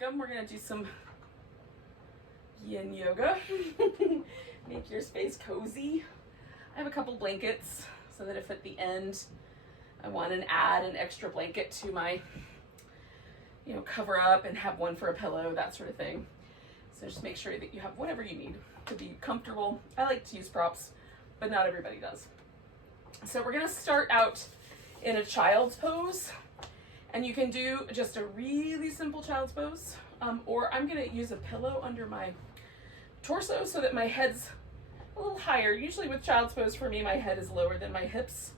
welcome. We're gonna do some yin yoga. Make your space cozy. I have a couple blankets so that if at the end I want to add an extra blanket to my, cover up and have one for a pillow, that sort of thing. So just make sure that you have whatever you need to be comfortable. I like to use props, but not everybody does. So we're gonna start out in a child's pose. And you can do just a really simple child's pose, or I'm gonna use a pillow under my torso so that my head's a little higher. Usually with child's pose for me, my head is lower than my hips.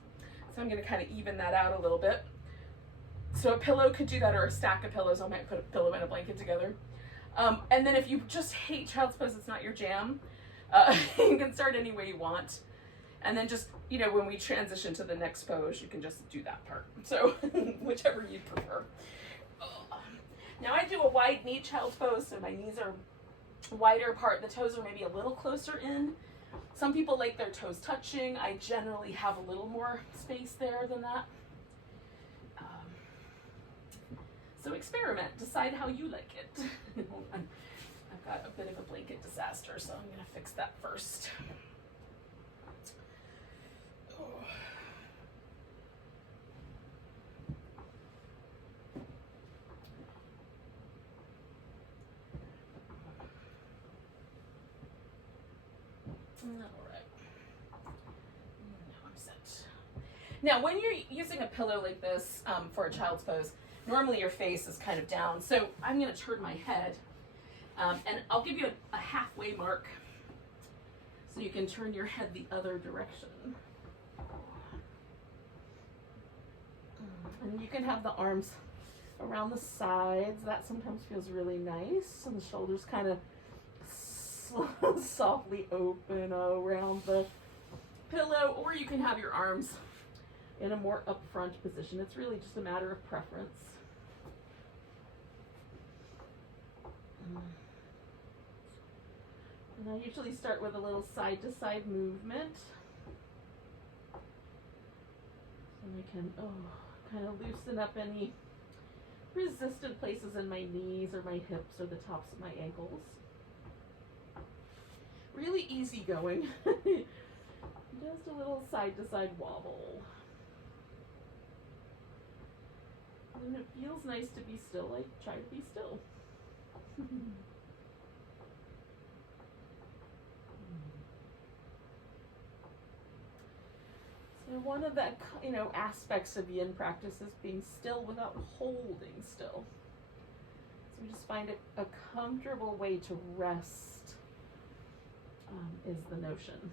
So I'm gonna kind of even that out a little bit. So a pillow could do that, or a stack of pillows. I might put a pillow and a blanket together. And then if you just hate child's pose, it's not your jam, you can start any way you want. And then just, when we transition to the next pose, you can just do that part. So whichever you prefer. Now I do a wide knee child's pose, so my knees are wider apart. The toes are maybe a little closer in. Some people like their toes touching. I generally have a little more space there than that. So experiment, decide how you like it. Hold on. I've got a bit of a blanket disaster, so I'm gonna fix that first. All right. Now I'm set. Now, when you're using a pillow like this for a child's pose, normally your face is kind of down. So I'm going to turn my head, and I'll give you a halfway mark so you can turn your head the other direction. And you can have the arms around the sides. That sometimes feels really nice. And the shoulders kind of softly open around the pillow, or you can have your arms in a more upfront position. It's really just a matter of preference. And I usually start with a little side-to-side movement. So I can kind of loosen up any resistant places in my knees or my hips or the tops of my ankles. Really easy going. Just a little side-to-side wobble. And it feels nice to be still. I try to be still. So one of the aspects of yin practice is being still without holding still. So we just find a comfortable way to rest. Is the notion.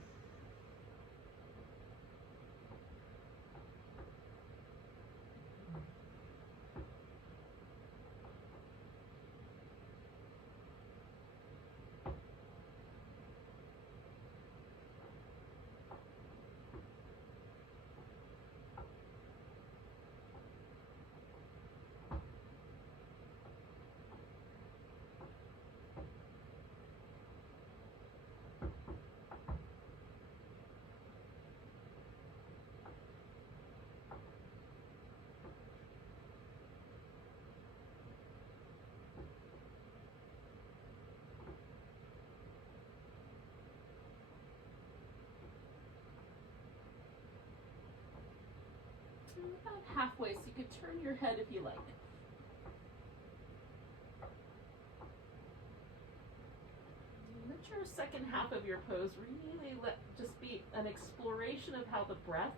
About halfway, so you could turn your head if you like. Let your second half of your pose really just be an exploration of how the breath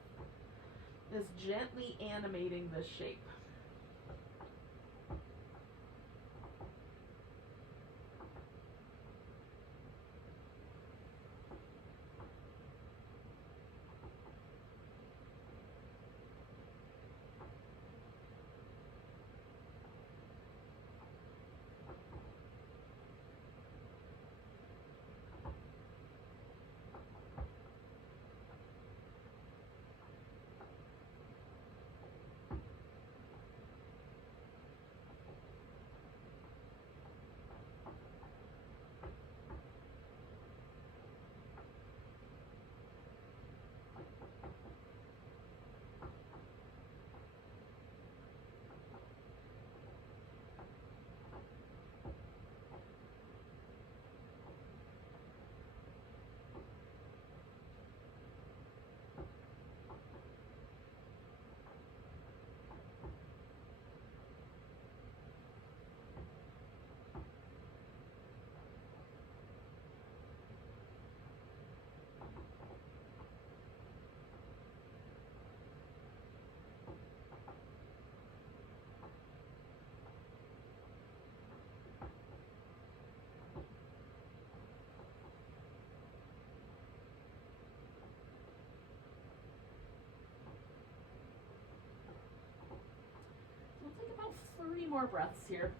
is gently animating this shape. more breaths here.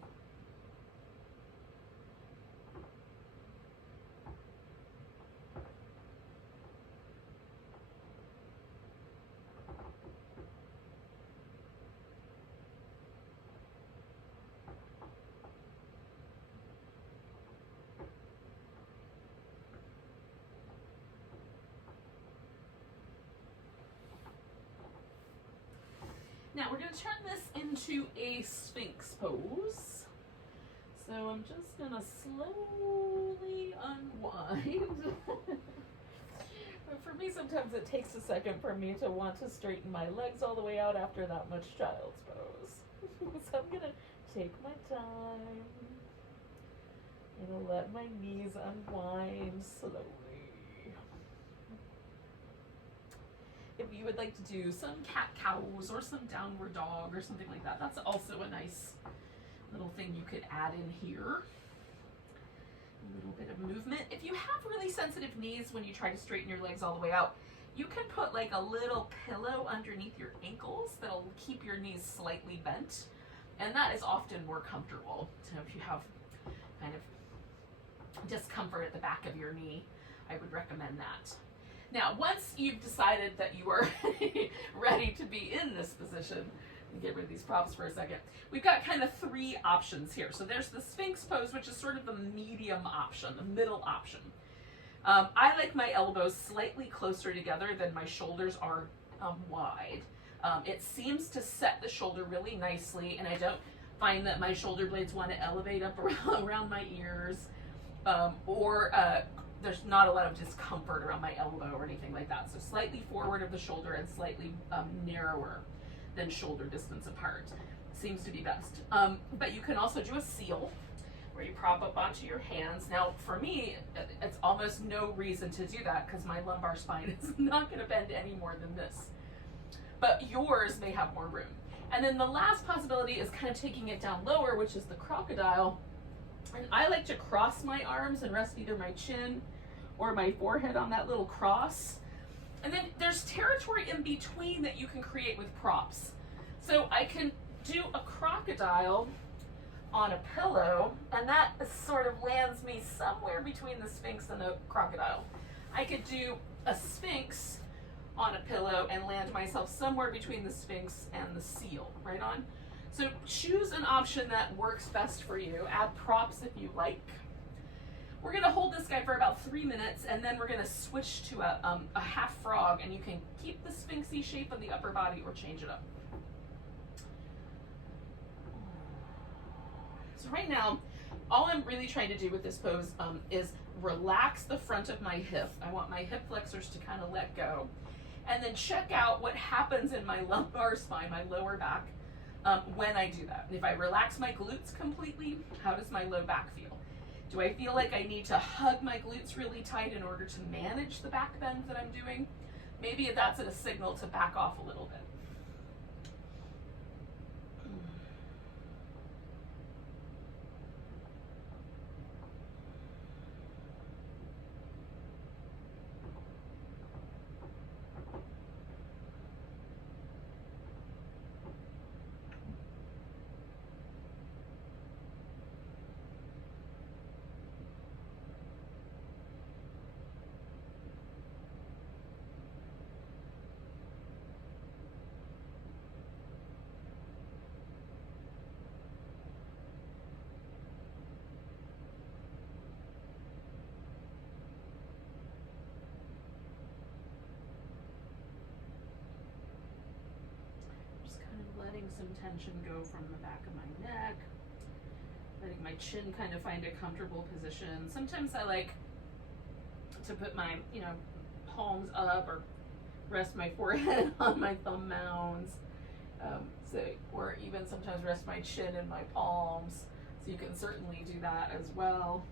Now we're going to turn this into a Sphinx pose. So I'm just going to slowly unwind. But for me, sometimes it takes a second for me to want to straighten my legs all the way out after that much child's pose. So I'm going to take my time. I'm going to let my knees unwind slowly. If you would like to do some cat-cows or some downward dog or something like that, that's also a nice little thing you could add in here. A little bit of movement. If you have really sensitive knees when you try to straighten your legs all the way out, you can put like a little pillow underneath your ankles that'll keep your knees slightly bent, and that is often more comfortable. So if you have kind of discomfort at the back of your knee, I would recommend that. Now, once you've decided that you are ready to be in this position, and get rid of these props for a second, we've got kind of three options here. So there's the Sphinx pose, which is sort of the medium option, the middle option. I like my elbows slightly closer together than my shoulders are wide. It seems to set the shoulder really nicely, and I don't find that my shoulder blades want to elevate up around my ears, there's not a lot of discomfort around my elbow or anything like that. So slightly forward of the shoulder and slightly narrower than shoulder distance apart seems to be best. But you can also do a seal where you prop up onto your hands. Now for me, it's almost no reason to do that because my lumbar spine is not going to bend any more than this. But yours may have more room. And then the last possibility is kind of taking it down lower, which is the crocodile. And I like to cross my arms and rest either my chin or my forehead on that little cross. And then there's territory in between that you can create with props. So I can do a crocodile on a pillow, and that sort of lands me somewhere between the Sphinx and the crocodile. I could do a Sphinx on a pillow and land myself somewhere between the Sphinx and the seal, right on? So choose an option that works best for you. Add props if you like. We're gonna hold this guy for about 3 minutes, and then we're gonna switch to a half frog, and you can keep the sphinxy shape of the upper body or change it up. So right now, all I'm really trying to do with this pose is relax the front of my hip. I want my hip flexors to kind of let go, and then check out what happens in my lumbar spine, my lower back, when I do that. And if I relax my glutes completely, how does my low back feel? Do I feel like I need to hug my glutes really tight in order to manage the back bend that I'm doing? Maybe that's a signal to back off a little bit. Letting some tension go from the back of my neck, letting my chin kind of find a comfortable position. Sometimes I like to put my, palms up or rest my forehead on my thumb mounds, or even sometimes rest my chin in my palms. So you can certainly do that as well.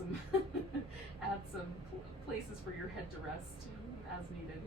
And add some places for your head to rest as needed.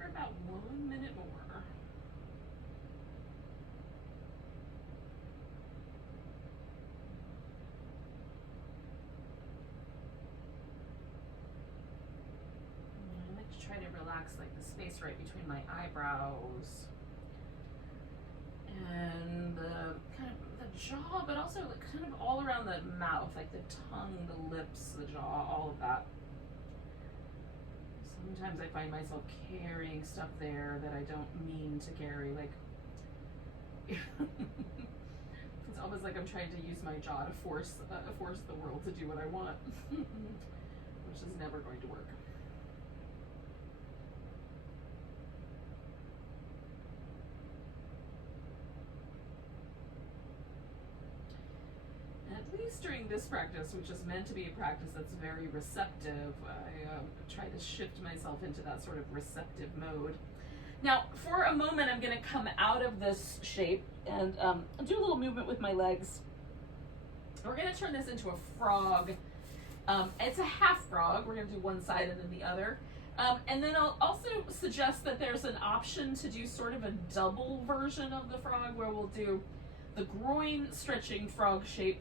for about 1 minute more. I like to try to relax like the space right between my eyebrows and the kind of the jaw, but also like kind of all around the mouth, like the tongue, the lips, the jaw, all of that. Sometimes I find myself carrying stuff there that I don't mean to carry, like it's almost like I'm trying to use my jaw to force the world to do what I want, which is never going to work. At least during this practice, which is meant to be a practice that's very receptive, I try to shift myself into that sort of receptive mode. Now, for a moment, I'm going to come out of this shape and do a little movement with my legs. We're going to turn this into a frog. It's a half frog. We're going to do one side and then the other. And then I'll also suggest that there's an option to do sort of a double version of the frog where we'll do the groin stretching frog shape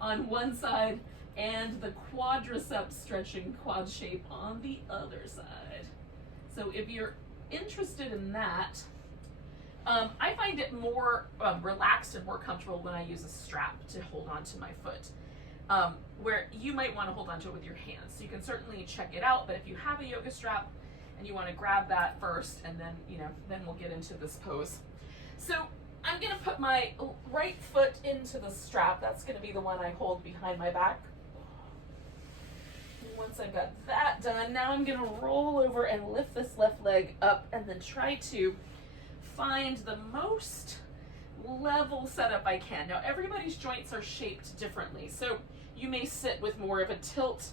on one side and the quadriceps stretching quad shape on the other side. So if you're interested in that, I find it more relaxed and more comfortable when I use a strap to hold onto my foot, where you might want to hold onto it with your hands. So you can certainly check it out, but if you have a yoga strap and you want to grab that first, and then then we'll get into this pose. So I'm going to put my right foot into the strap. That's going to be the one I hold behind my back. And once I've got that done, now I'm going to roll over and lift this left leg up and then try to find the most level setup I can. Now, everybody's joints are shaped differently, so you may sit with more of a tilt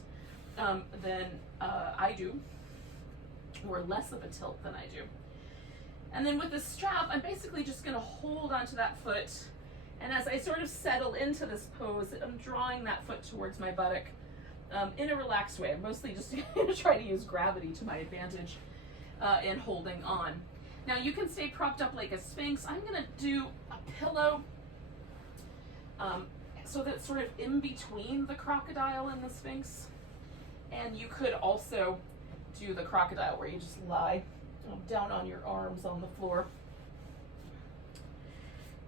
than I do, or less of a tilt than I do. And then with the strap, I'm basically just going to hold onto that foot. And as I sort of settle into this pose, I'm drawing that foot towards my buttock in a relaxed way. I'm mostly just going to try to use gravity to my advantage in holding on. Now you can stay propped up like a sphinx. I'm going to do a pillow so that it's sort of in between the crocodile and the sphinx. And you could also do the crocodile where you just lie down on your arms on the floor.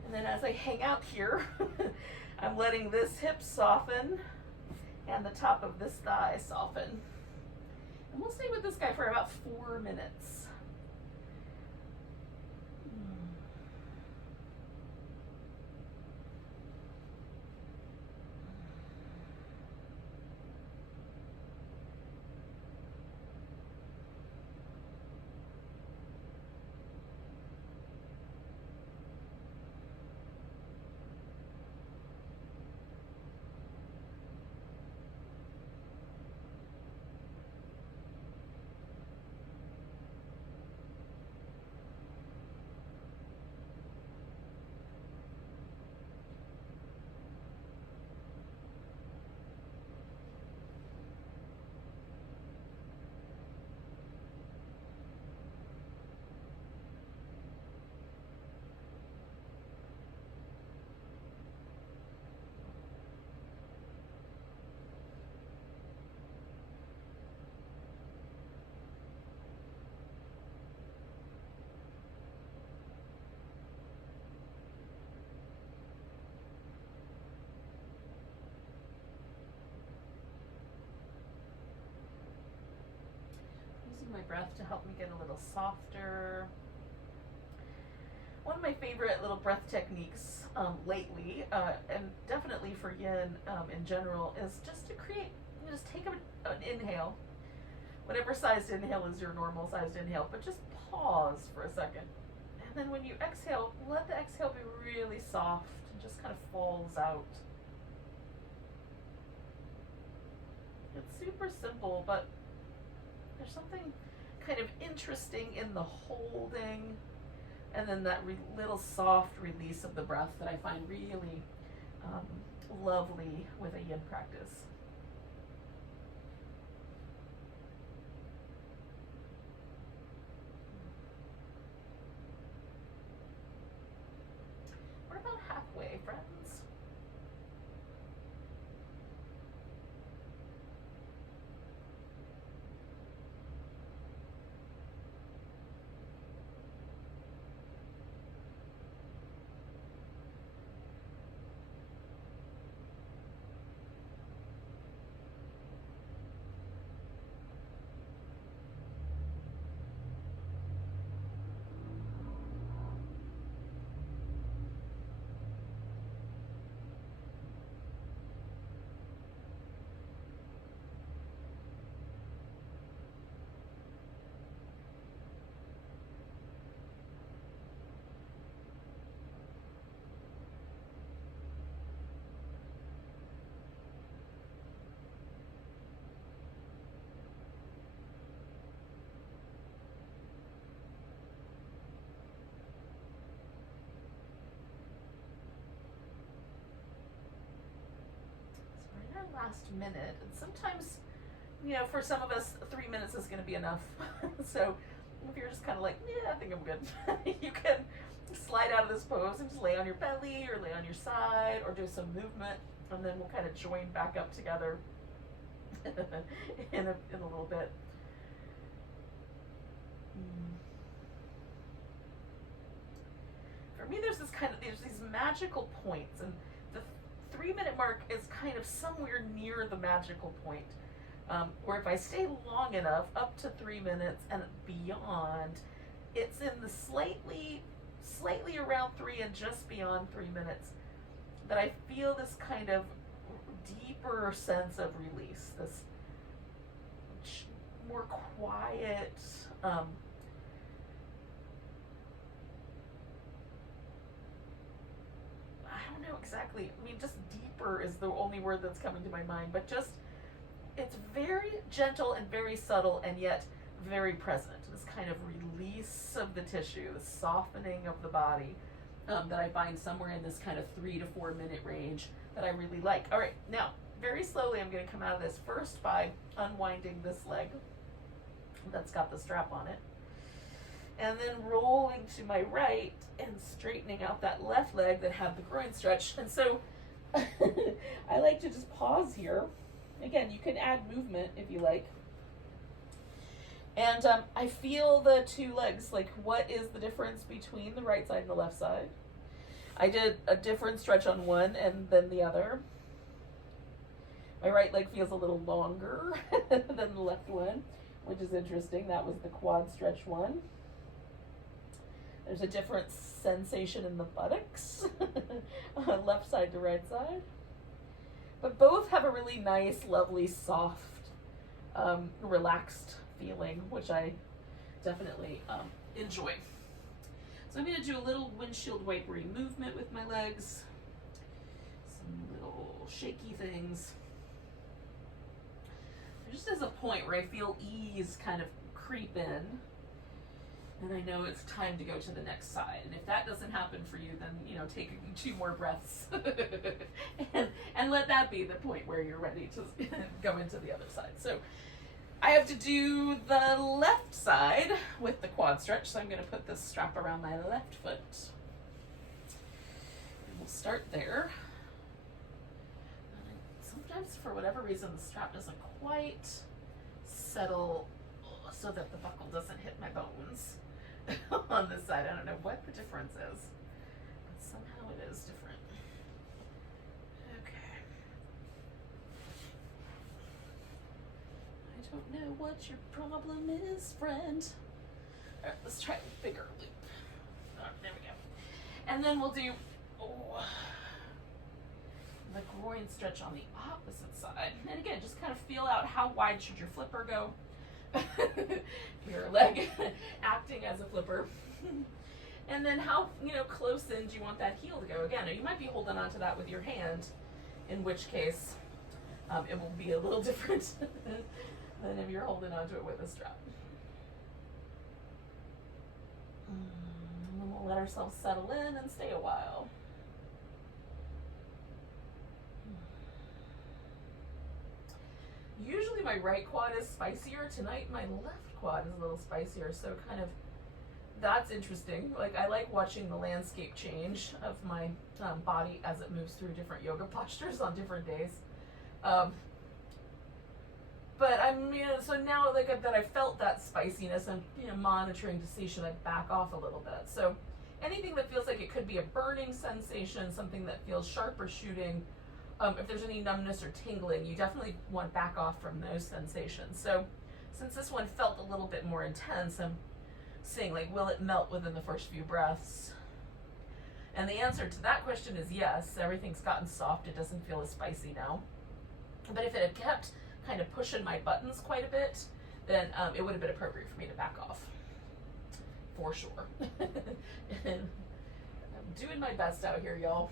And then as I hang out here, I'm letting this hip soften and the top of this thigh soften. And we'll stay with this guy for about 4 minutes. My breath to help me get a little softer. One of my favorite little breath techniques lately, and definitely for yin in general, is just to create, just take an inhale, whatever sized inhale is your normal sized inhale, but just pause for a second. And then when you exhale, let the exhale be really soft and just kind of falls out. It's super simple, but there's something kind of interesting in the holding and then that little soft release of the breath that I find really lovely with a yin practice. last minute. And sometimes, you know, for some of us, 3 minutes is going to be enough. So if you're just kind of like, yeah, I think I'm good, you can slide out of this pose and just lay on your belly or lay on your side or do some movement, and then we'll kind of join back up together in a little bit. For me, there's these magical points, and the 3-minute mark is kind of somewhere near the magical point, where if I stay long enough, up to 3 minutes and beyond, it's in the slightly around 3 and just beyond 3 minutes that I feel this kind of deeper sense of release, this more quiet, I don't know exactly. I mean, just deeper is the only word that's coming to my mind, but just, it's very gentle and very subtle and yet very present. This kind of release of the tissue, the softening of the body, that I find somewhere in this kind of 3 to 4 minute range that I really like. All right, now, very slowly I'm going to come out of this first by unwinding this leg that's got the strap on it, and then rolling to my right and straightening out that left leg that had the groin stretch. And so I like to just pause here. Again, you can add movement if you like. And I feel the two legs, like what is the difference between the right side and the left side? I did a different stretch on one and then the other. My right leg feels a little longer than the left one, which is interesting. That was the quad stretch one. There's a different sensation in the buttocks, left side to right side. But both have a really nice, lovely, soft, relaxed feeling, which I definitely enjoy. So I'm going to do a little windshield wipery movement with my legs, some little shaky things. Just as a point where I feel ease kind of creep in, and I know it's time to go to the next side. And if that doesn't happen for you, then, you know, take 2 more breaths and let that be the point where you're ready to go into the other side. So I have to do the left side with the quad stretch, so I'm going to put this strap around my left foot. And we'll start there. Sometimes, for whatever reason, the strap doesn't quite settle so that the buckle doesn't hit my bones on this side. I don't know what the difference is, but somehow it is different. Okay. I don't know what your problem is, friend. All right, let's try a bigger loop. Oh, there we go. And then we'll do the groin stretch on the opposite side. And again, just kind of feel out how wide should your flipper go. Your leg acting as a flipper. And then how, close in do you want that heel to go? Again, you might be holding onto that with your hand, in which case it will be a little different than if you're holding onto it with a strap. And then we'll let ourselves settle in and stay a while. Usually my right quad is spicier. Tonight my left quad is a little spicier, so kind of that's interesting. Like, I like watching the landscape change of my body as it moves through different yoga postures on different days. But so now that I felt that spiciness, I'm monitoring to see should I back off a little bit. So anything that feels like it could be a burning sensation, something that feels sharp or shooting, if there's any numbness or tingling, you definitely want to back off from those sensations. So since this one felt a little bit more intense, I'm seeing, like, will it melt within the first few breaths? And the answer to that question is yes. Everything's gotten soft. It doesn't feel as spicy now. But if it had kept kind of pushing my buttons quite a bit, then it would have been appropriate for me to back off, for sure. And I'm doing my best out here, y'all.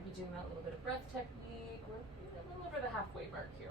might be doing that little bit of breath technique. We're a little over the halfway mark here.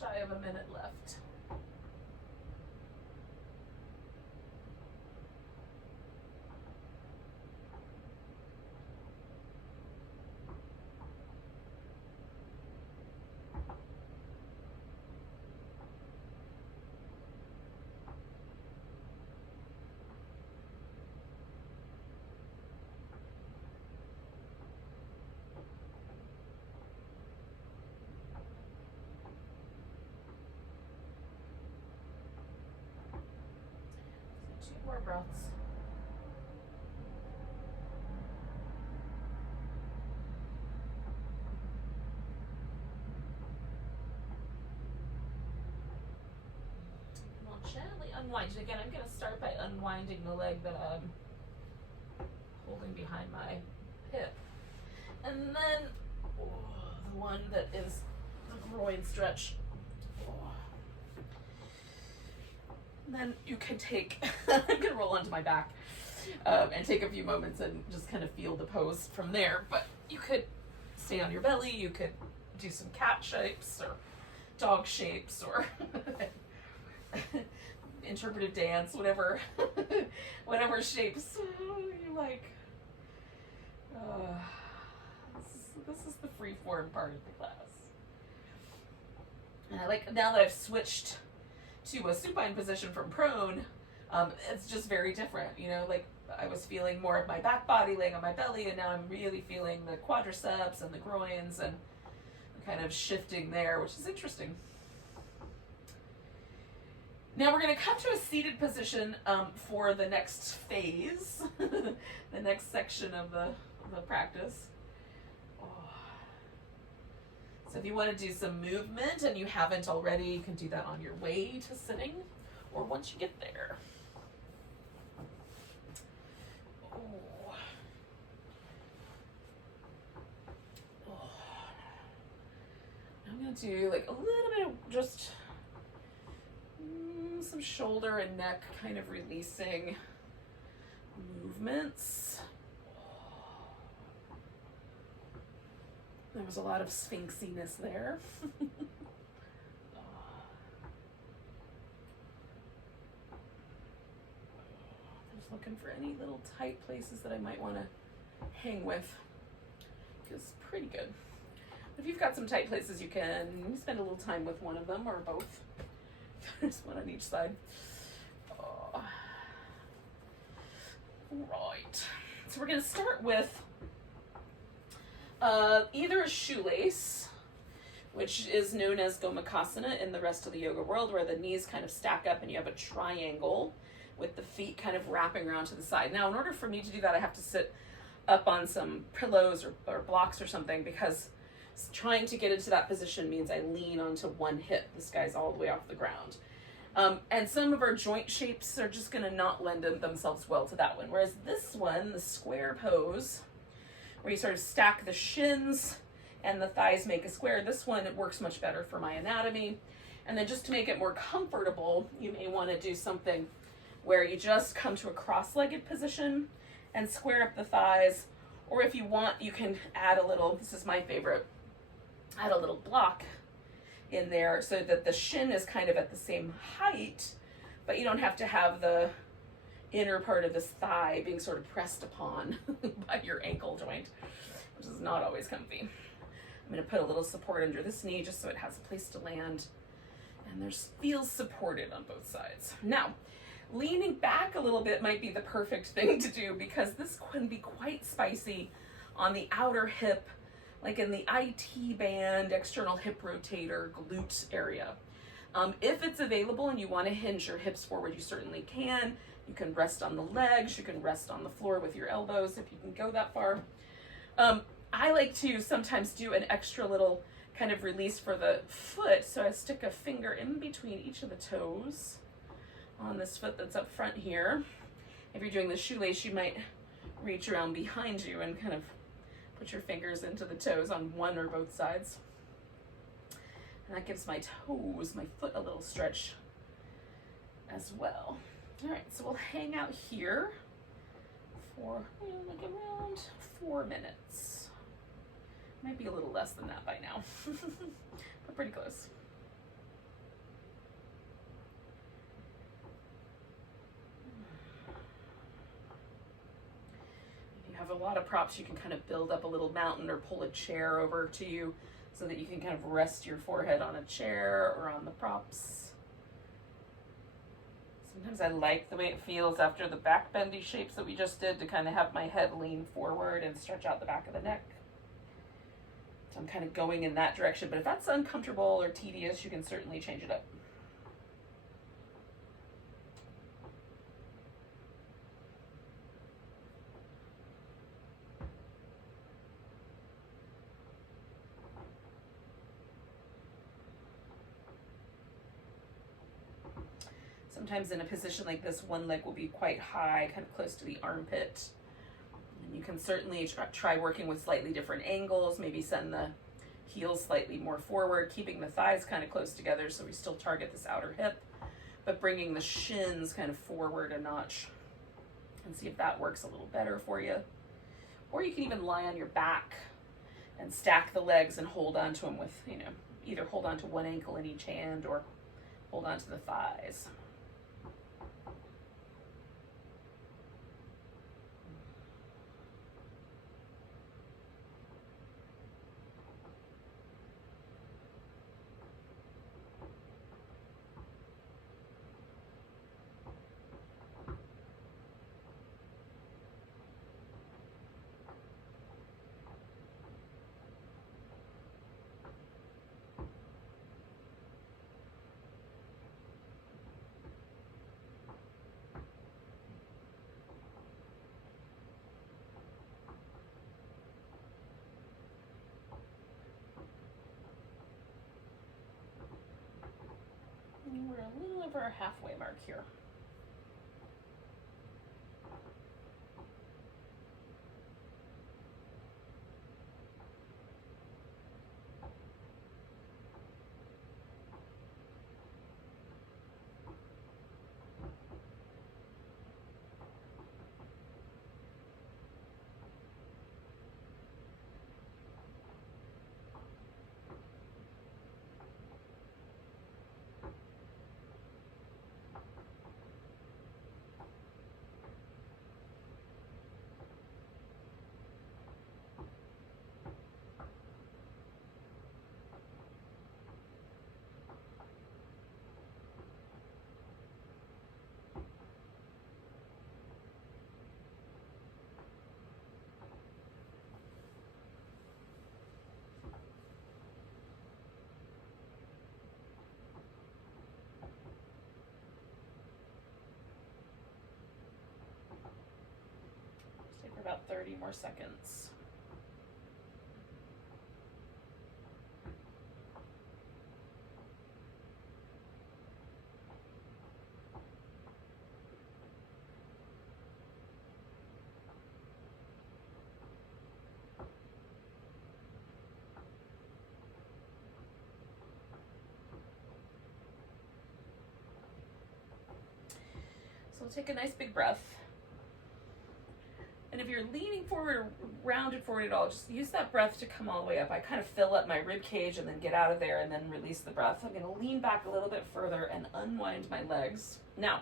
Shy of a minute left. Two more breaths. We'll gently unwind. And again, I'm going to start by unwinding the leg that I'm holding behind my hip. And then the one that is the groin stretch. Then you can take, I'm going to roll onto my back and take a few moments and just kind of feel the pose from there. But you could stay on your belly, you could do some cat shapes or dog shapes or interpretive dance, whatever, whatever shapes you like. This is the free form part of the class. And I like, now that I've switched to a supine position from prone, it's just very different, you know, like I was feeling more of my back body laying on my belly, and now I'm really feeling the quadriceps and the groins and kind of shifting there, which is interesting. Now we're going to come to a seated position for the next phase, the next section of the practice. So if you want to do some movement and you haven't already, you can do that on your way to sitting or once you get there. I'm going to do like a little bit of just some shoulder and neck kind of releasing movements. There was a lot of sphinxiness there. Just looking for any little tight places that I might want to hang with. It's pretty good. If you've got some tight places, you can spend a little time with one of them or both. There's one on each side. Right. So we're going to start with either a shoelace, which is known as Gomukhasana in the rest of the yoga world, where the knees kind of stack up and you have a triangle with the feet kind of wrapping around to the side. Now, in order for me to do that, I have to sit up on some pillows or blocks or something, because trying to get into that position means I lean onto one hip. This guy's all the way off the ground. And some of our joint shapes are just going to not lend themselves well to that one. Whereas this one, the square pose, where you sort of stack the shins and the thighs make a square, this one, it works much better for my anatomy. And then just to make it more comfortable, you may want to do something where you just come to a cross-legged position and square up the thighs. Or if you want, you can add a little, this is my favorite, add a little block in there so that the shin is kind of at the same height, but you don't have to have the, inner part of this thigh being sort of pressed upon by your ankle joint, which is not always comfy. I'm going to put a little support under this knee just so it has a place to land, and there's feels supported on both sides. Now, leaning back a little bit might be the perfect thing to do, because this can be quite spicy on the outer hip, like in the IT band, external hip rotator, glute area. If it's available and you want to hinge your hips forward, you certainly can. You can rest on the legs, you can rest on the floor with your elbows if you can go that far. I like to sometimes do an extra little kind of release for the foot, so I stick a finger in between each of the toes on this foot that's up front here. If you're doing the shoelace, you might reach around behind you and kind of put your fingers into the toes on one or both sides. And that gives my toes, my foot, a little stretch as well. All right, so we'll hang out here for like around 4 minutes. Might be a little less than that by now, but pretty close. If you have a lot of props, you can kind of build up a little mountain or pull a chair over to you so that you can kind of rest your forehead on a chair or on the props. Sometimes I like the way it feels after the back bendy shapes that we just did to kind of have my head lean forward and stretch out the back of the neck. So I'm kind of going in that direction, but if that's uncomfortable or tedious, you can certainly change it up. Sometimes in a position like this, one leg will be quite high, kind of close to the armpit. And you can certainly try working with slightly different angles, maybe send the heels slightly more forward, keeping the thighs kind of close together so we still target this outer hip, but bringing the shins kind of forward a notch, and see if that works a little better for you. Or you can even lie on your back and stack the legs and hold on to them with, either hold on to one ankle in each hand or hold on to the thighs. We're a little over our halfway mark here. About 30 more seconds. So we'll take a nice big breath. And if you're leaning forward or rounded forward at all, just use that breath to come all the way up. I kind of fill up my rib cage and then get out of there and then release the breath. I'm going to lean back a little bit further and unwind my legs. Now,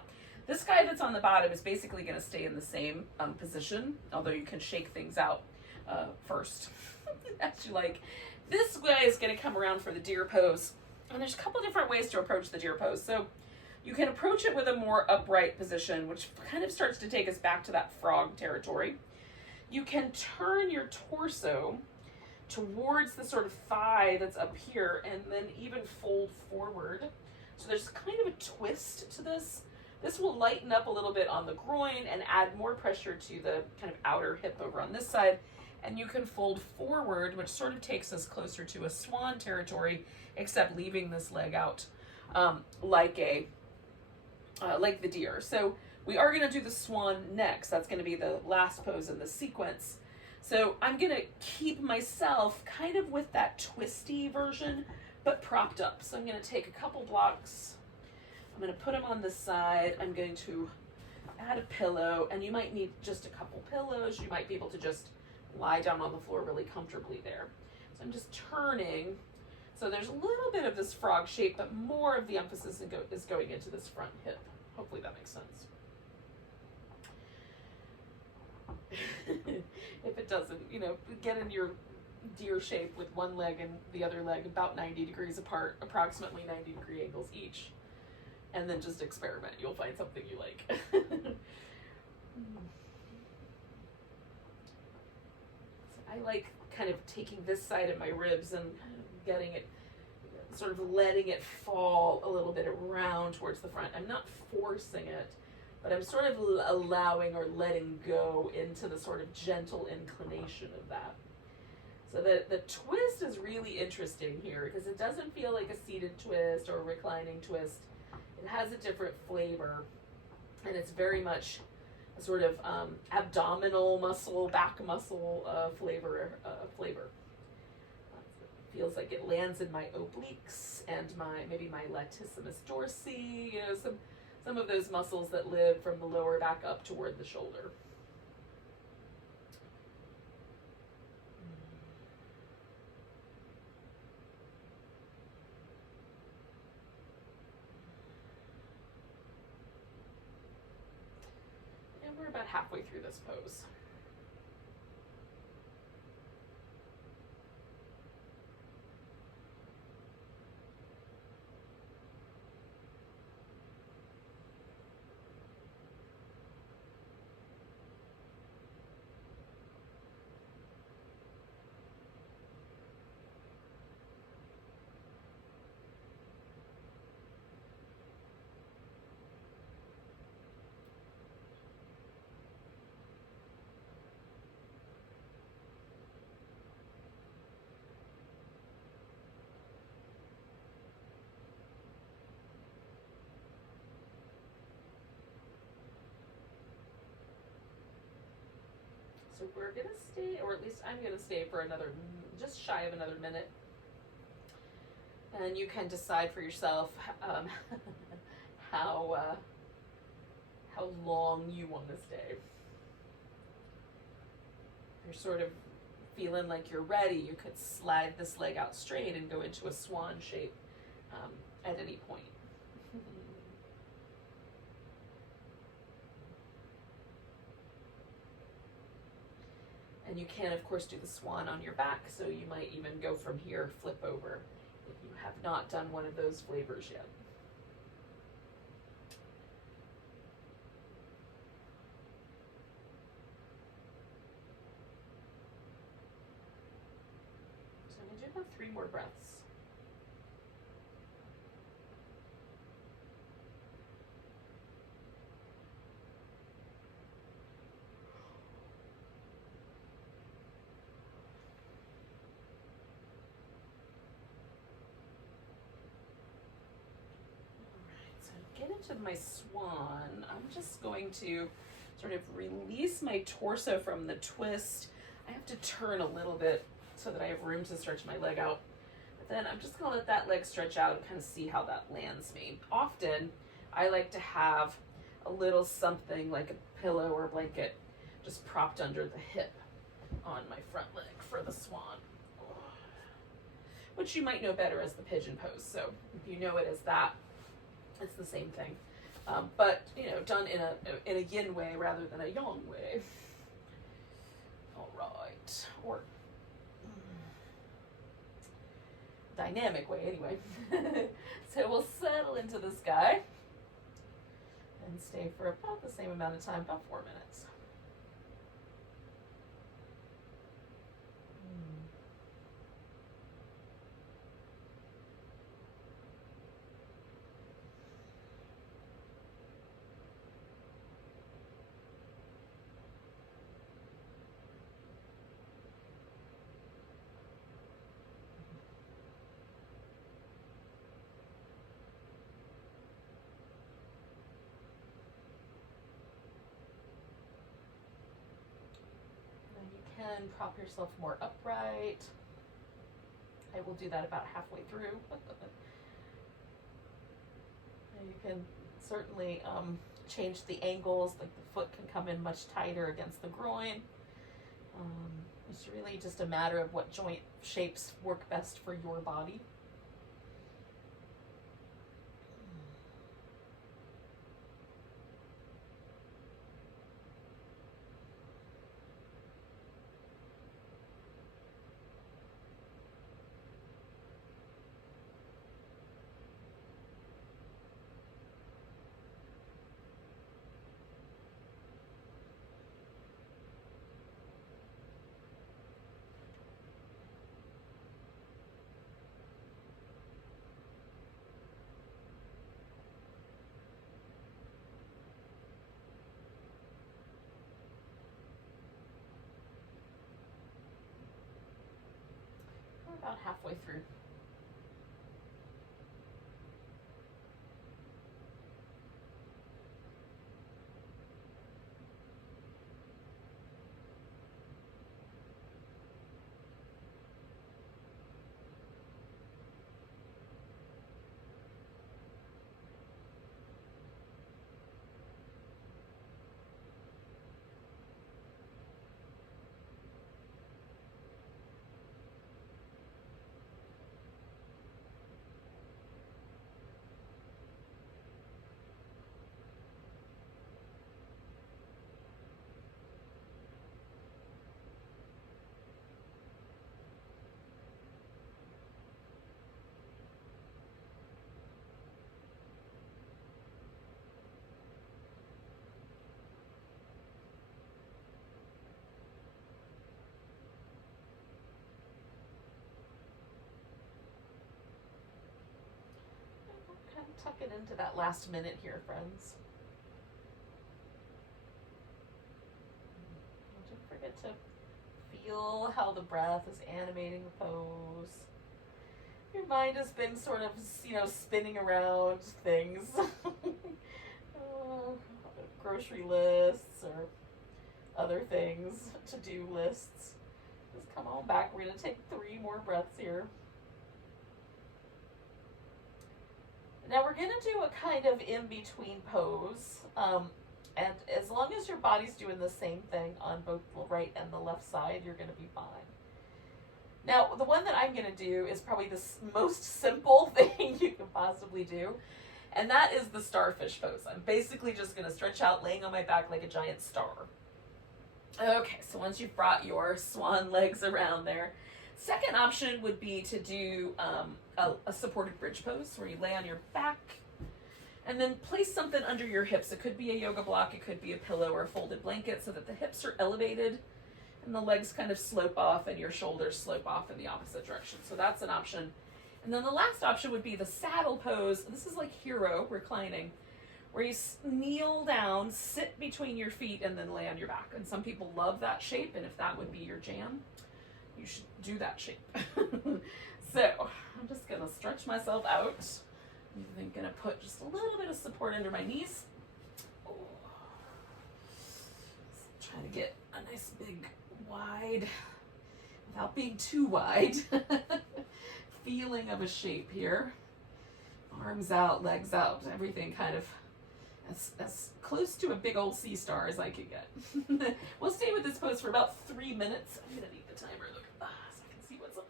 This guy that's on the bottom is basically going to stay in the same position, although you can shake things out first. As you like. This guy is going to come around for the deer pose. And there's a couple different ways to approach the deer pose. So you can approach it with a more upright position, which kind of starts to take us back to that frog territory. You can turn your torso towards the sort of thigh that's up here and then even fold forward. So there's kind of a twist to this. This will lighten up a little bit on the groin and add more pressure to the kind of outer hip over on this side. And you can fold forward, which sort of takes us closer to a swan territory, except leaving this leg out like the deer. So we are going to do the swan next. That's going to be the last pose in the sequence. So I'm going to keep myself kind of with that twisty version, but propped up. So I'm going to take a couple blocks. I'm going to put them on the side. I'm going to add a pillow, and you might need just a couple pillows. You might be able to just lie down on the floor really comfortably there. So I'm just turning. So there's a little bit of this frog shape, but more of the emphasis is going into this front hip. Hopefully that makes sense. If it doesn't, get in your deer shape with one leg and the other leg about 90 degrees apart, approximately 90-degree angles each. And then just experiment. You'll find something you like. I like kind of taking this side of my ribs and kind of getting it, sort of letting it fall a little bit around towards the front. I'm not forcing it, but I'm sort of allowing or letting go into the sort of gentle inclination of that. So the twist is really interesting here because it doesn't feel like a seated twist or a reclining twist. It has a different flavor, and it's very much a sort of abdominal muscle, back muscle flavor. Feels like it lands in my obliques and maybe my latissimus dorsi, some of those muscles that live from the lower back up toward the shoulder. And we're about halfway through this pose. So we're going to stay, or at least I'm going to stay for just shy of another minute. And you can decide for yourself how long you want to stay. If you're sort of feeling like you're ready, you could slide this leg out straight and go into a swan shape at any point. And you can, of course, do the swan on your back, so you might even go from here, flip over, if you have not done one of those flavors yet. So I'm going to do about 3 more breaths. Get into my swan. I'm just going to sort of release my torso from the twist. I have to turn a little bit so that I have room to stretch my leg out. But then I'm just going to let that leg stretch out and kind of see how that lands me. Often, I like to have a little something like a pillow or a blanket just propped under the hip on my front leg for the swan, which you might know better as the pigeon pose. So if you know it as that, it's the same thing. but done in a yin way rather than a yang way. All right, or dynamic way anyway. So we'll settle into this guy and stay for about the same amount of time, about 4 minutes. And prop yourself more upright. I will do that about halfway through. You can certainly change the angles, like the foot can come in much tighter against the groin. It's really just a matter of what joint shapes work best for your body. About halfway through. Tuck it into that last minute here, friends. Don't forget to feel how the breath is animating the pose. Your mind has been sort of, spinning around things. Grocery lists or other things, to-do lists. Just come on back. We're going to take 3 more breaths here. Now we're going to do a kind of in-between pose, and as long as your body's doing the same thing on both the right and the left side, you're going to be fine. Now, the one that I'm going to do is probably the most simple thing you can possibly do, and that is the Starfish Pose. I'm basically just going to stretch out, laying on my back like a giant star. Okay, so once you've brought your swan legs around there, second option would be to do a supported bridge pose where you lay on your back and then place something under your hips. It could be a yoga block, it could be a pillow or a folded blanket so that the hips are elevated and the legs kind of slope off and your shoulders slope off in the opposite direction. So that's an option. And then the last option would be the saddle pose. This is like hero reclining, where you kneel down, sit between your feet, and then lay on your back. And some people love that shape, and if that would be your jam, you should do that shape. So I'm just gonna stretch myself out. I'm gonna put just a little bit of support under my knees. Try to get a nice big wide, without being too wide, feeling of a shape here. Arms out, legs out, everything kind of as close to a big old sea star as I could get. We'll stay with this pose for about 3 minutes. I'm gonna need the timer so I can see what's up.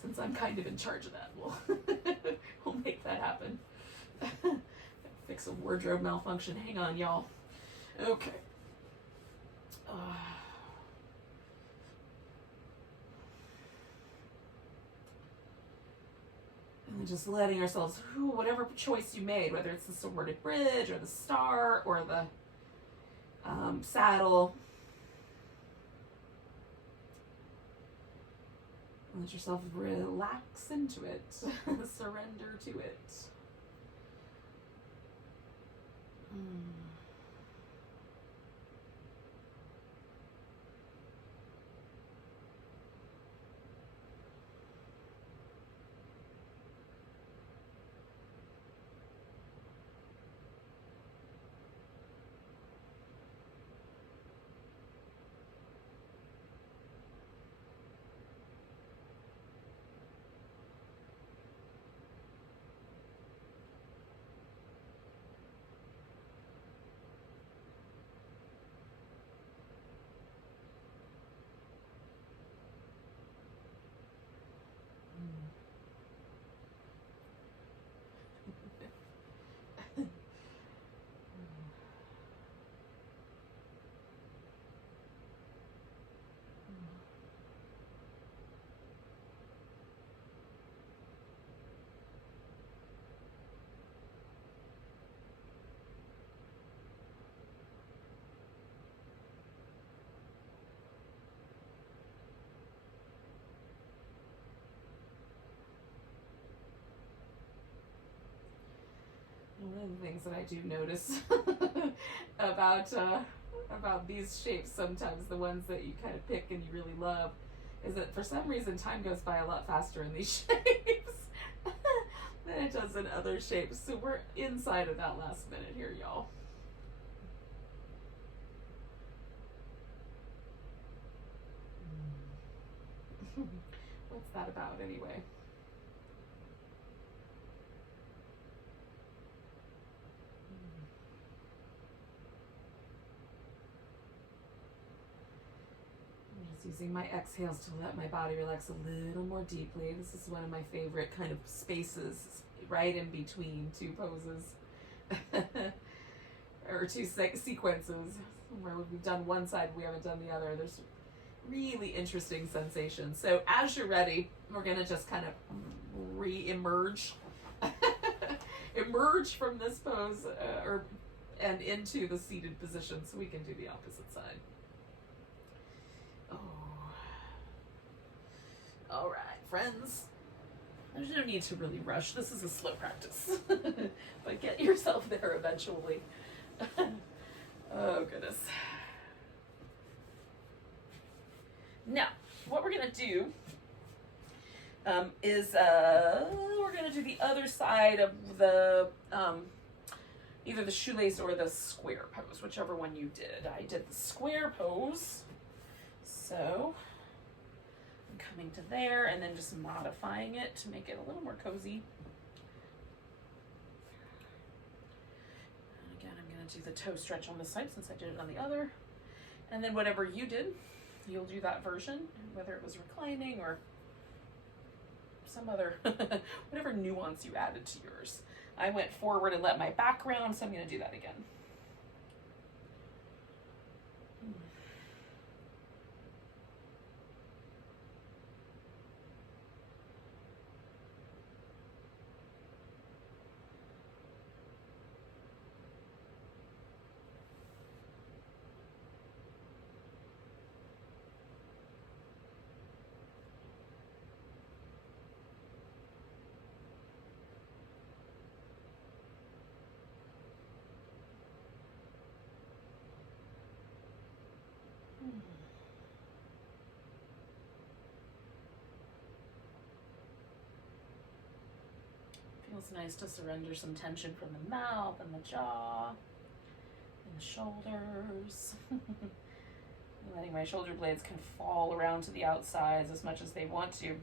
Since I'm kind of in charge of that, we'll make that happen. Fix a wardrobe malfunction. Hang on, y'all. Okay. And just letting ourselves, whatever choice you made, whether it's the supported bridge or the star or the saddle, let yourself relax into it, surrender to it. One of the things that I do notice about these shapes, sometimes the ones that you kind of pick and you really love, is that for some reason time goes by a lot faster in these shapes than it does in other shapes. So we're inside of that last minute here, y'all. What's that about anyway? Using my exhales to let my body relax a little more deeply. This is one of my favorite kind of spaces, right in between two poses or two sequences where we've done one side, we haven't done the other. There's really interesting sensations. So as you're ready, we're going to just kind of re-emerge emerge from this pose and into the seated position, so we can do the opposite side. All right, friends. There's no need to really rush. This is a slow practice. But get yourself there eventually. Oh, goodness. Now, what we're going to do is we're going to do the other side of the either the shoelace or the square pose, whichever one you did. I did the square pose. So I'm coming to there and then just modifying it to make it a little more cozy. And again, I'm going to do the toe stretch on this side since I did it on the other. And then whatever you did, you'll do that version, whether it was reclining or some other, whatever nuance you added to yours. I went forward and let my back round, so I'm going to do that again. Feels nice to surrender some tension from the mouth and the jaw and the shoulders. Letting my shoulder blades can fall around to the outsides as much as they want to.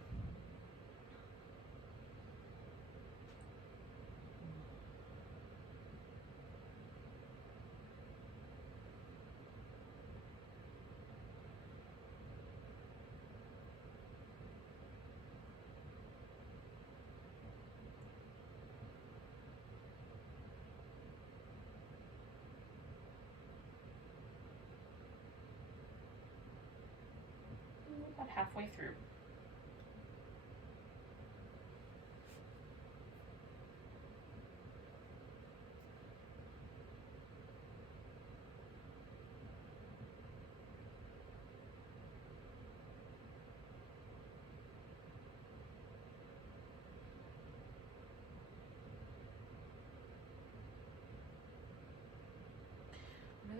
halfway through.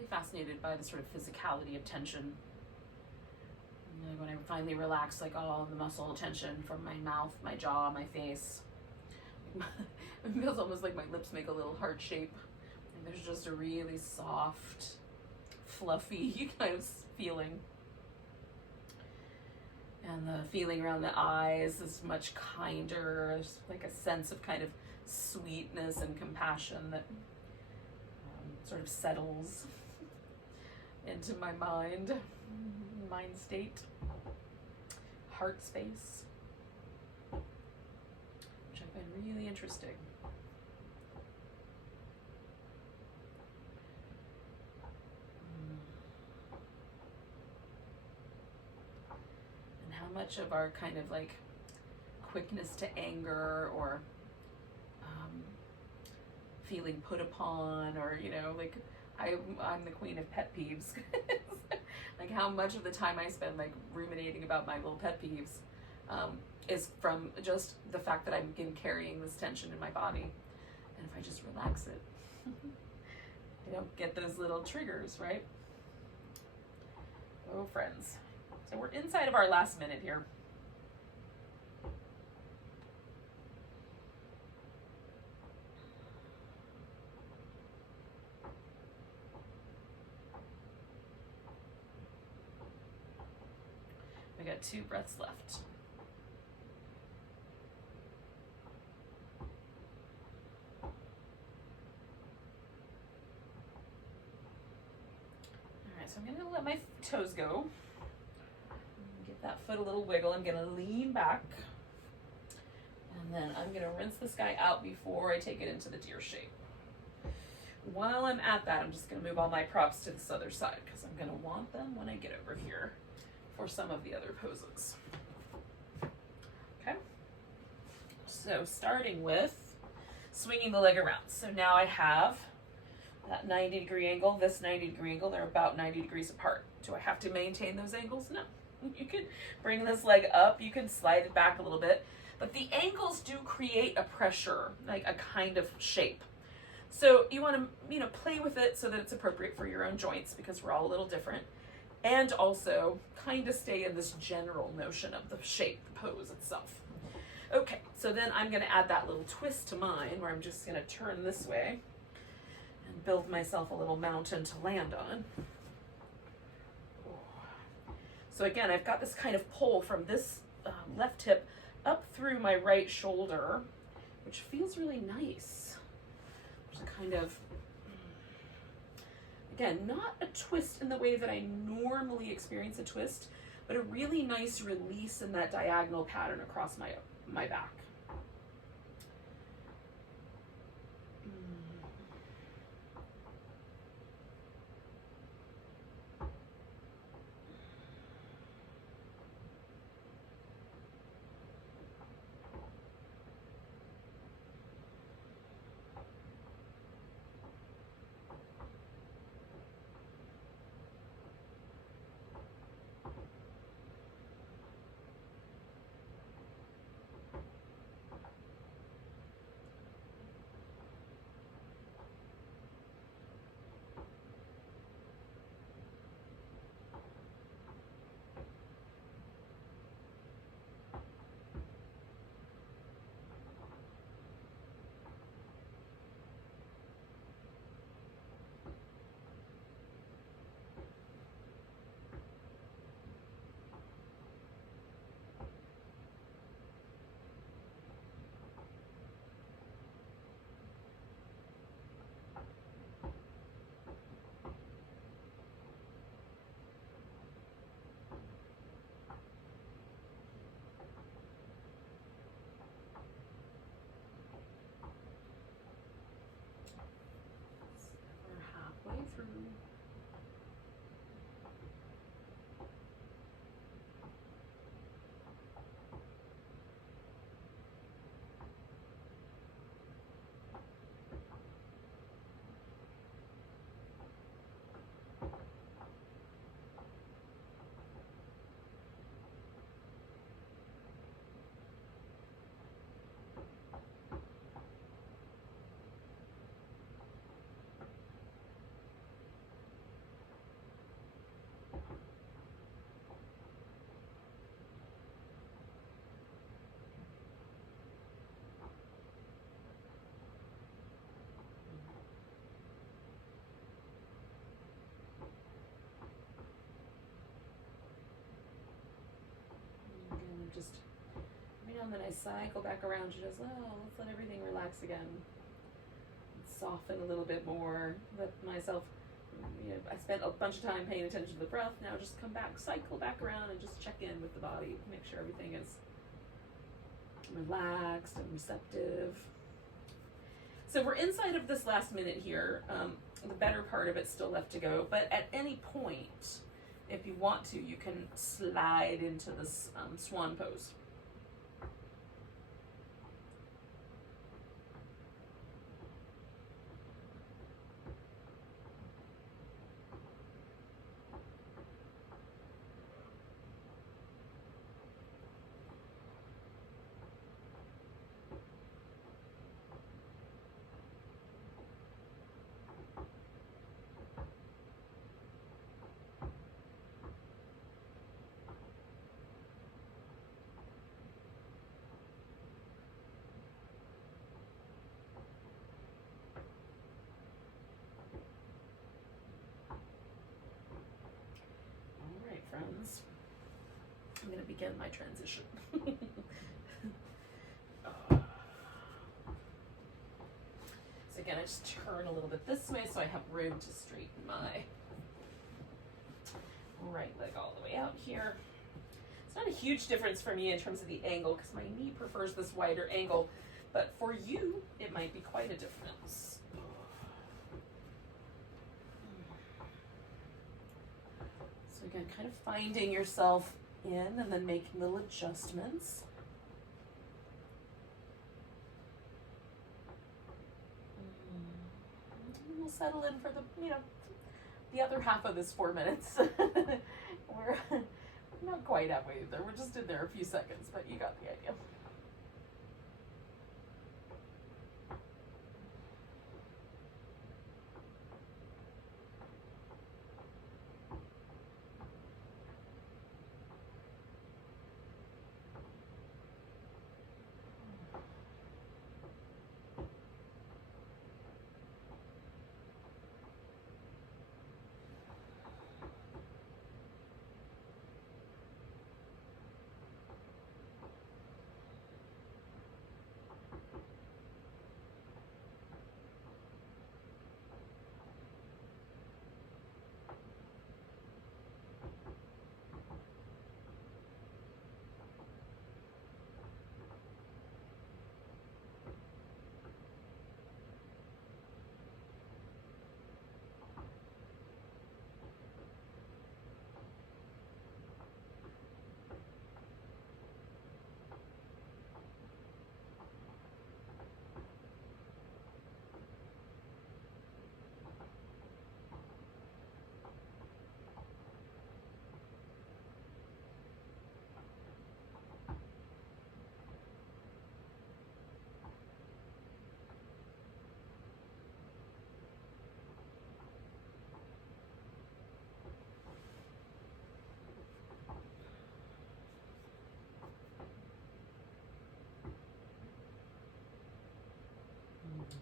Fascinated by the sort of physicality of tension. And when I finally relax, like all the muscle tension from my mouth, my jaw, my face. It feels almost like my lips make a little heart shape. And there's just a really soft, fluffy kind of feeling. And the feeling around the eyes is much kinder. There's like a sense of kind of sweetness and compassion that sort of settles into my mind state, heart space, which I find really interesting. And how much of our kind of like quickness to anger or feeling put upon, or like I'm the queen of pet peeves. Like how much of the time I spend like ruminating about my little pet peeves is from just the fact that I'm carrying this tension in my body, and if I just relax it, I don't get those little triggers, right? Oh, friends. So we're inside of our last minute here. We got 2 breaths left. All right, so I'm gonna let my toes go. Give that foot a little wiggle. I'm gonna lean back. And then I'm gonna rinse this guy out before I take it into the deer shape. While I'm at that, I'm just gonna move all my props to this other side because I'm gonna want them when I get over here for some of the other poses. Okay, so starting with swinging the leg around. So now I have that 90-degree angle, this 90-degree angle, they're about 90 degrees apart. Do I have to maintain those angles? No. You can bring this leg up, you can slide it back a little bit, but the angles do create a pressure, like a kind of shape. So you want to, play with it so that it's appropriate for your own joints because we're all a little different. And also kind of stay in this general notion of the shape, the pose itself. Okay, so then I'm going to add that little twist to mine where I'm just going to turn this way and build myself a little mountain to land on. So again, I've got this kind of pull from this left hip up through my right shoulder, which feels really nice. There's a kind of, again, not a twist in the way that I normally experience a twist, but a really nice release in that diagonal pattern across my back. just, every now and then I cycle back around to just, oh, let's let everything relax again. Soften a little bit more, let myself, I spent a bunch of time paying attention to the breath, now just come back, cycle back around and just check in with the body, make sure everything is relaxed and receptive. So we're inside of this last minute here. The better part of it's still left to go, but at any point, if you want to, you can slide into this Swan Pose. Friends, I'm going to begin my transition. So again, I just turn a little bit this way so I have room to straighten my right leg all the way out here. It's not a huge difference for me in terms of the angle because my knee prefers this wider angle, but for you, it might be quite a difference. So again, kind of finding yourself in and then making little adjustments. And we'll settle in for the other half of this 4 minutes. We're not quite halfway there. We're just in there a few seconds, but you got the idea.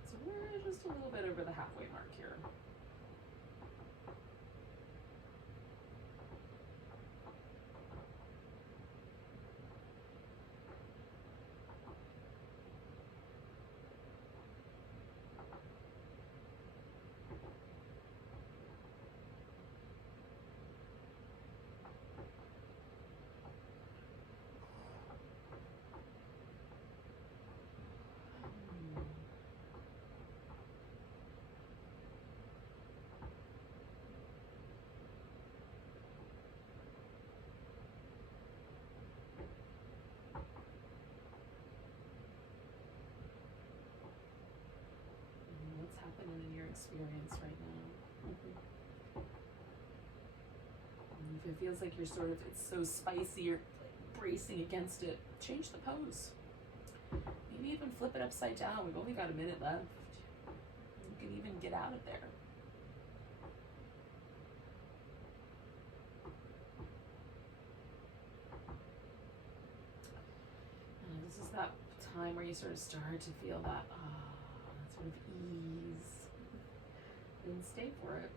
So we're just a little bit over the halfway mark here. Happening in your experience right now. And if it feels like you're it's so spicy, you're bracing against it, change the pose. Maybe even flip it upside down. We've only got a minute left. You can even get out of there. And this is that time where you sort of start to feel that sort of ease. And stay for it.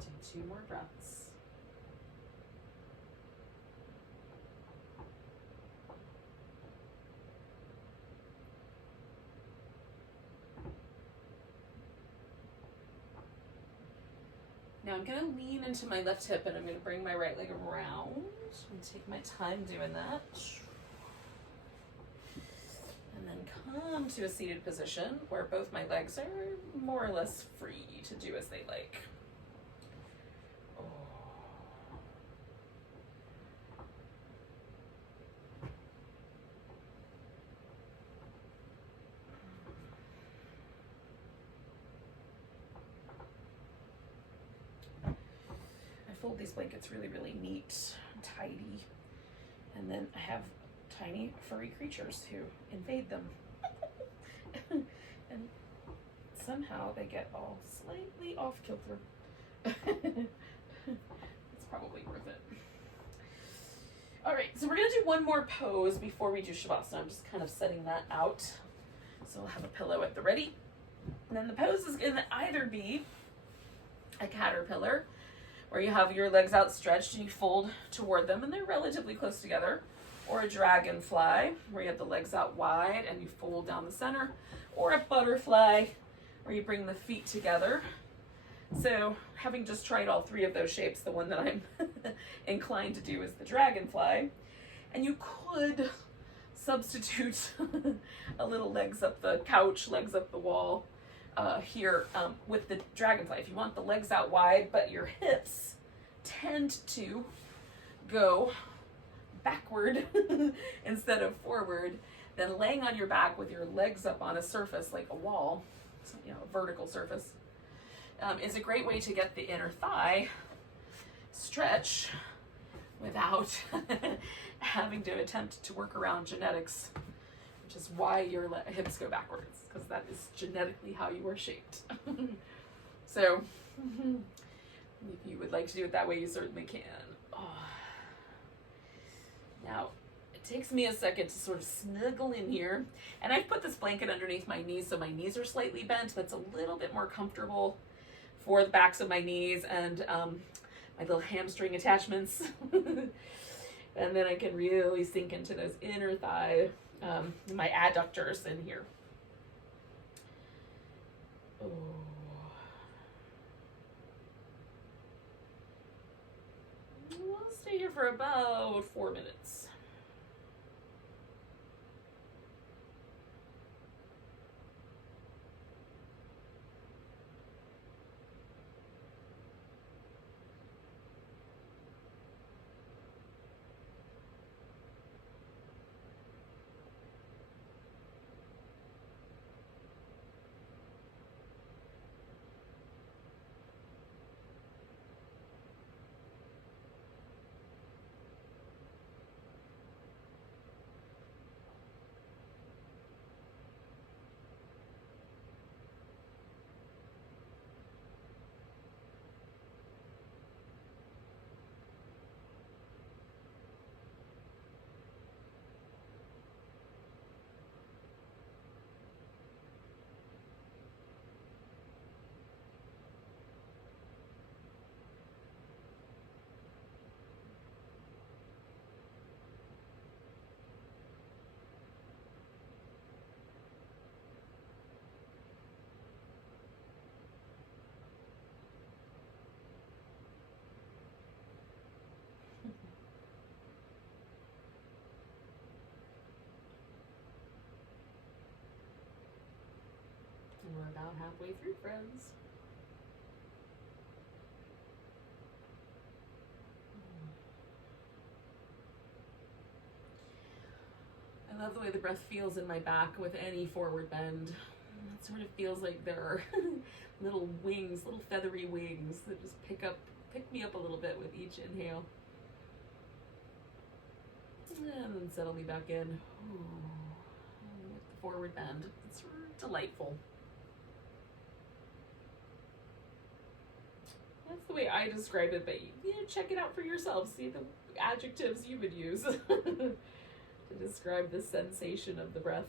do 2 more breaths. Now I'm going to lean into my left hip and I'm going to bring my right leg around and take my time doing that. And then come to a seated position where both my legs are more or less free to do as they like. Fold these blankets really, really neat and tidy. And then I have tiny furry creatures who invade them. And somehow they get all slightly off kilter. It's probably worth it. All right, so we're gonna do one more pose before we do Shavasana. I'm just kind of setting that out. So I'll have a pillow at the ready. And then the pose is gonna either be a caterpillar, where you have your legs outstretched and you fold toward them and they're relatively close together, or a dragonfly, where you have the legs out wide and you fold down the center, or a butterfly, where you bring the feet together. So having just tried all 3 of those shapes, the one that I'm inclined to do is the dragonfly. And you could substitute a little legs up the couch, legs up the wall, here with the dragonfly. If you want the legs out wide, but your hips tend to go backward instead of forward, then laying on your back with your legs up on a surface like a wall, a vertical surface, is a great way to get the inner thigh stretch without having to attempt to work around genetics, which is why your hips go backwards, because that is genetically how you are shaped. So if you would like to do it that way, you certainly can. Now, it takes me a second to sort of snuggle in here, and I've put this blanket underneath my knees so my knees are slightly bent. That's a little bit more comfortable for the backs of my knees and my little hamstring attachments. And then I can really sink into those inner thigh, my adductors in here. Oh. We'll stay here for about 4 minutes. We're about halfway through, friends. I love the way the breath feels in my back with any forward bend. It sort of feels like there are little wings, little feathery wings that just pick me up a little bit with each inhale. And then settle me back in. With the forward bend. It's delightful. That's the way I describe it, but check it out for yourself. See the adjectives you would use to describe the sensation of the breath.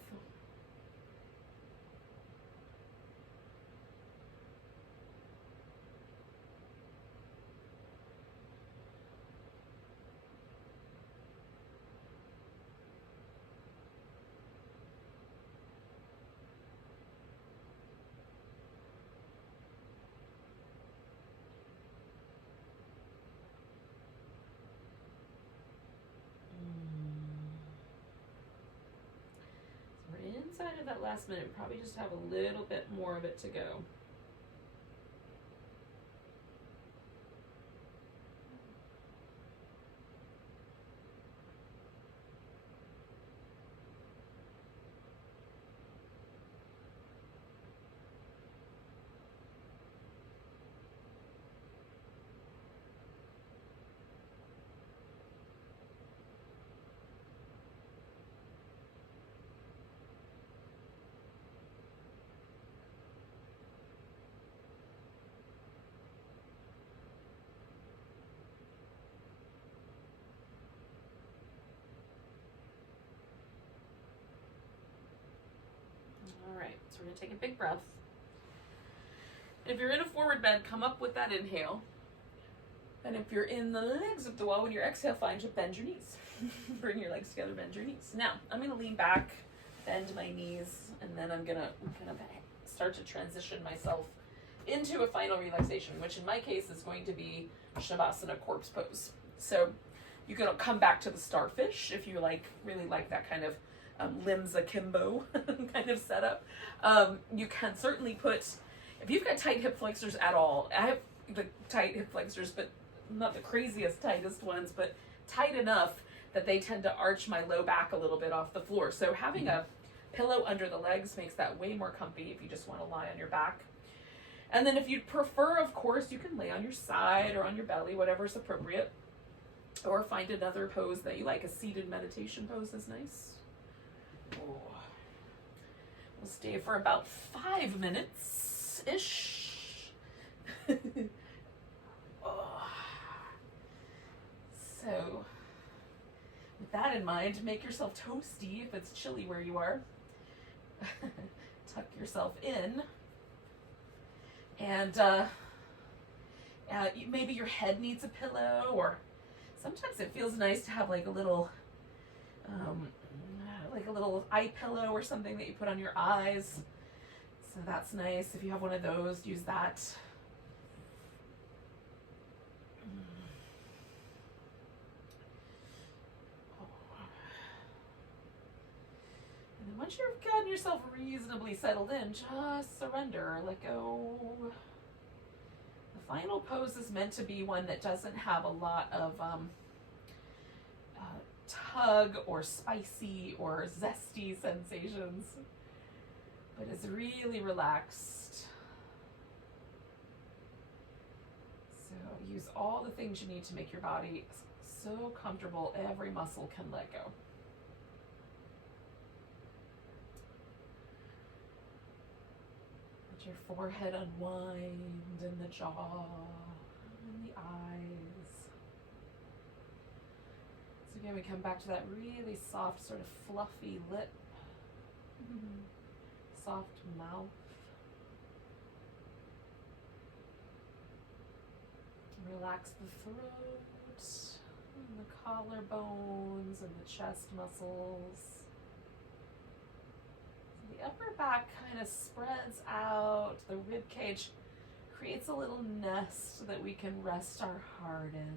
have that last minute, probably just have a little bit more of it to go. All right, so we're gonna take a big breath. If you're in a forward bend, come up with that inhale. And if you're in the legs of the wall, when you exhale, find you bend your knees. Bring your legs together, bend your knees. Now, I'm gonna lean back, bend my knees, and then I'm gonna kind of start to transition myself into a final relaxation, which in my case is going to be Shavasana corpse pose. So you can come back to the starfish if you really like that kind of limbs akimbo kind of setup. You can certainly put, if you've got tight hip flexors at all, I have the tight hip flexors, but not the craziest, tightest ones, but tight enough that they tend to arch my low back a little bit off the floor. So having a pillow under the legs makes that way more comfy if you just want to lie on your back. And then if you'd prefer, of course, you can lay on your side or on your belly, whatever's appropriate, or find another pose that you like. A seated meditation pose is nice. Oh. We'll stay for about 5 minutes-ish. Oh. So, with that in mind, make yourself toasty if it's chilly where you are. Tuck yourself in. And maybe your head needs a pillow, or sometimes it feels nice to have like a little eye pillow or something that you put on your eyes. So that's nice. If you have one of those, use that. And then once you've gotten yourself reasonably settled in, just surrender, let go. The final pose is meant to be one that doesn't have a lot of tug or spicy or zesty sensations, but is really relaxed. So use all the things you need to make your body so comfortable every muscle can let go. Let your forehead unwind, and the jaw, and the eyes. So again, we come back to that really soft, sort of fluffy lip, soft mouth. Relax the throat, and the collarbones, and the chest muscles. The upper back kind of spreads out. The rib cage creates a little nest that we can rest our heart in.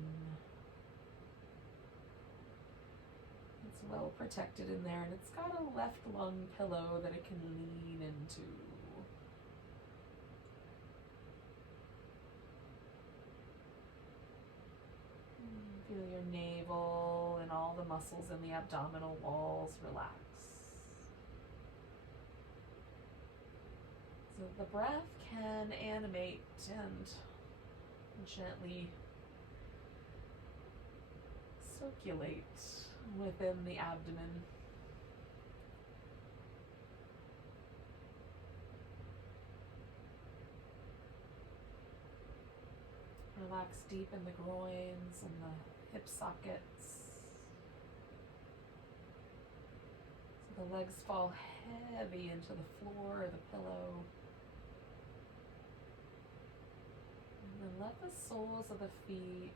It's well protected in there, and it's got a left lung pillow that it can lean into. Feel your navel and all the muscles in the abdominal walls relax. So the breath can animate and gently circulate within the abdomen. Relax deep in the groins and the hip sockets. So the legs fall heavy into the floor or the pillow. And then let the soles of the feet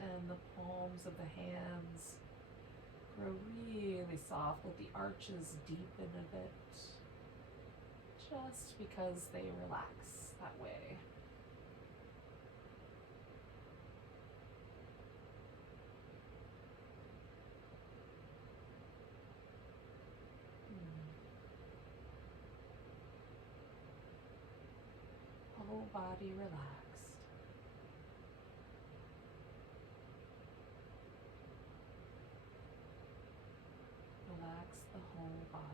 and the palms of the hands grow really soft. Let the arches deepen a bit, just because they relax that way. body relaxed. Relax the whole body.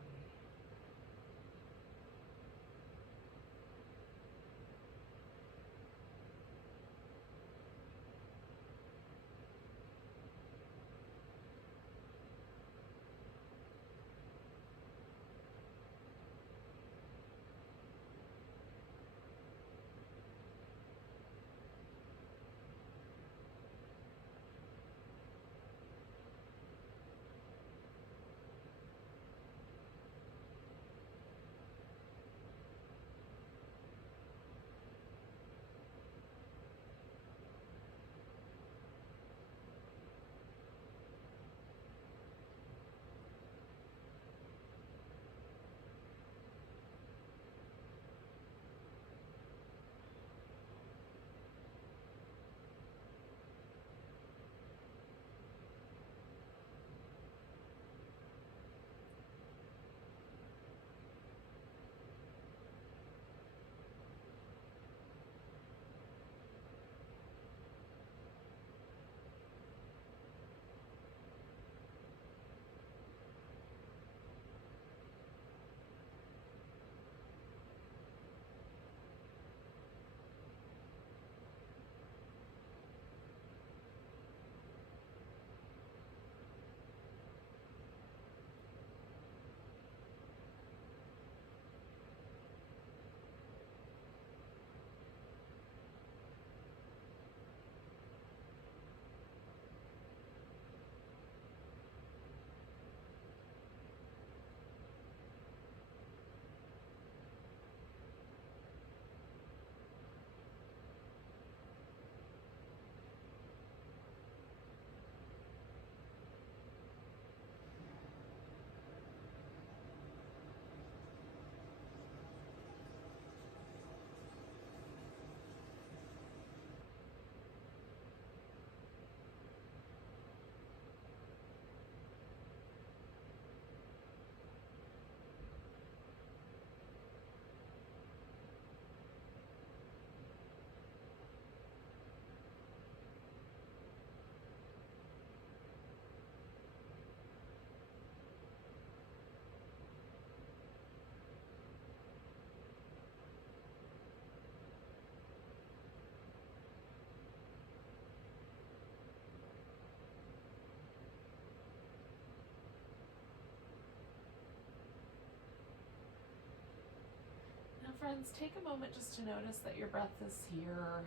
Friends, take a moment just to notice that your breath is here,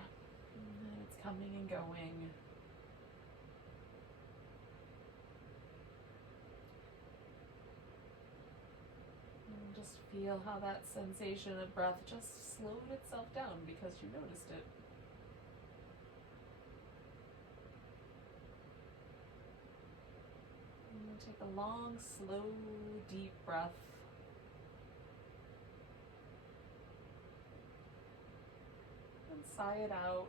and it's coming and going. And just feel how that sensation of breath just slowed itself down because you noticed it. And take a long, slow, deep breath. Sigh it out.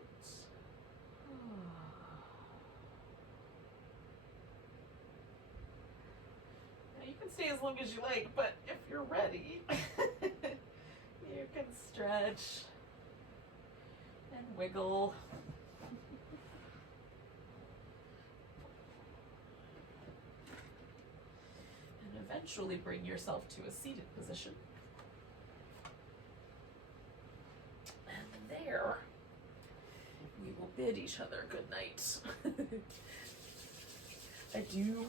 Now you can stay as long as you like, but if you're ready, you can stretch and wiggle. And eventually bring yourself to a seated position. And there, we will bid each other good night. Adieu.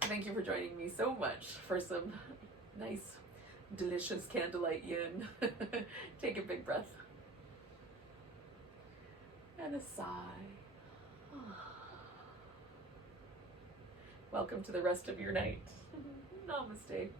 Thank you for joining me so much for some nice, delicious candlelight yin. Take a big breath. And a sigh. Welcome to the rest of your night. Namaste.